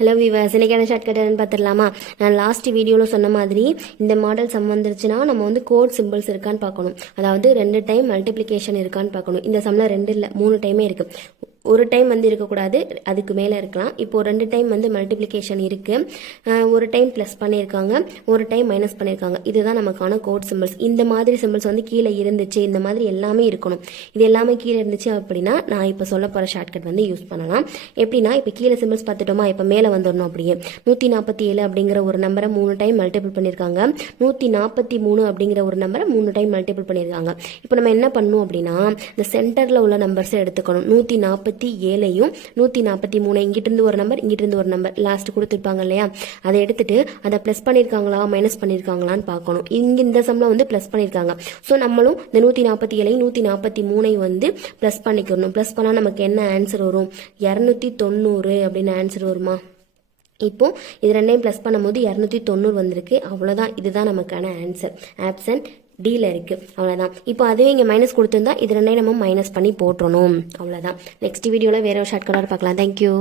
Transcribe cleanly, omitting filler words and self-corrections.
Hello விவாஸ், இன்னைக்கான shortcut என்னன்னு பார்த்துடலாமா? நான் லாஸ்ட் வீடியோவில் சொன்ன மாதிரி இந்த மாடல் சம் வந்துருச்சுன்னா நம்ம வந்து கோட் சிம்பிள்ஸ் இருக்கான்னு பார்க்கணும். அதாவது 2 டைம் மல்டிப்ளிகேஷன் இருக்கான்னு பார்க்கணும். இந்த சம்மில் 2 இல்லை 3 டைமே இருக்கு. ஒரு டைம் வந்து இருக்கக்கூடாது, அதுக்கு மேலே இருக்கலாம். இப்போ 2 டைம் வந்து மல்டிப்ளிகேஷன் இருக்கு, ஒரு டைம் ப்ளஸ் பண்ணியிருக்காங்க, ஒரு டைம் மைனஸ் பண்ணியிருக்காங்க. இதுதான் நமக்கான கோட் சிம்பிள்ஸ். இந்த மாதிரி சிம்பிள்ஸ் வந்து கீழே இருந்துச்சு, இந்த மாதிரி எல்லாமே இருக்கணும். இது எல்லாமே கீழே இருந்துச்சு அப்படின்னா நான் இப்போ சொல்ல போகிற ஷார்ட்கட் வந்து யூஸ் பண்ணலாம். எப்படின்னா இப்போ கீழே சிம்பிள்ஸ் பார்த்துட்டோமா, இப்போ மேலே வந்துடணும். அப்படியே 147 அப்படிங்கிற ஒரு நம்பரை 3 டைம் மல்டிபிள் பண்ணியிருக்காங்க, 143 அப்படிங்கிற ஒரு நம்பரை 3 டைம் மல்டிபிள் பண்ணியிருக்காங்க. இப்போ நம்ம என்ன பண்ணணும் அப்படின்னா இந்த சென்டரில் உள்ள நம்பர்ஸை எடுத்துக்கணும். 147ஐயும் 143 இங்கிட்ட இருந்து ஒரு நம்பர், இங்கிட்ட இருந்து ஒரு நம்பர் லாஸ்ட் கொடுத்துருப்பாங்க இல்லையா, அதை எடுத்துட்டு அதை பிளஸ் பண்ணியிருக்காங்களா மைனஸ் பண்ணியிருக்காங்களான்னு பார்க்கணும். இங்கே இந்த சம்மில் வந்து பிளஸ் பண்ணியிருக்காங்க. ஸோ நம்மளும் இந்த 147ஐயும் 143ஐயும் வந்து பிளஸ் பண்ணிக்கணும். பிளஸ் பண்ணால் நமக்கு என்ன ஆன்சர் வரும்? 290 அப்படின்னு ஆன்சர் வருமா? இப்போ இது ரெண்டையும் ப்ளஸ் பண்ணும்போது 290 வந்திருக்கு. அவ்வளோதான், இதுதான் நமக்கான ஆன்சர். ஆப்ஷன் டியில் இருக்கு. அவ்வளோதான். இப்போ அதுவே இங்கே மைனஸ் கொடுத்துருந்தா இது ரெண்டையும் நம்ம மைனஸ் பண்ணி போட்டுறணும். அவ்வளோதான். நெக்ஸ்ட் வீடியோவில் வேற ஒரு ஷார்ட்கட்டாக பார்க்கலாம். தேங்க்யூ.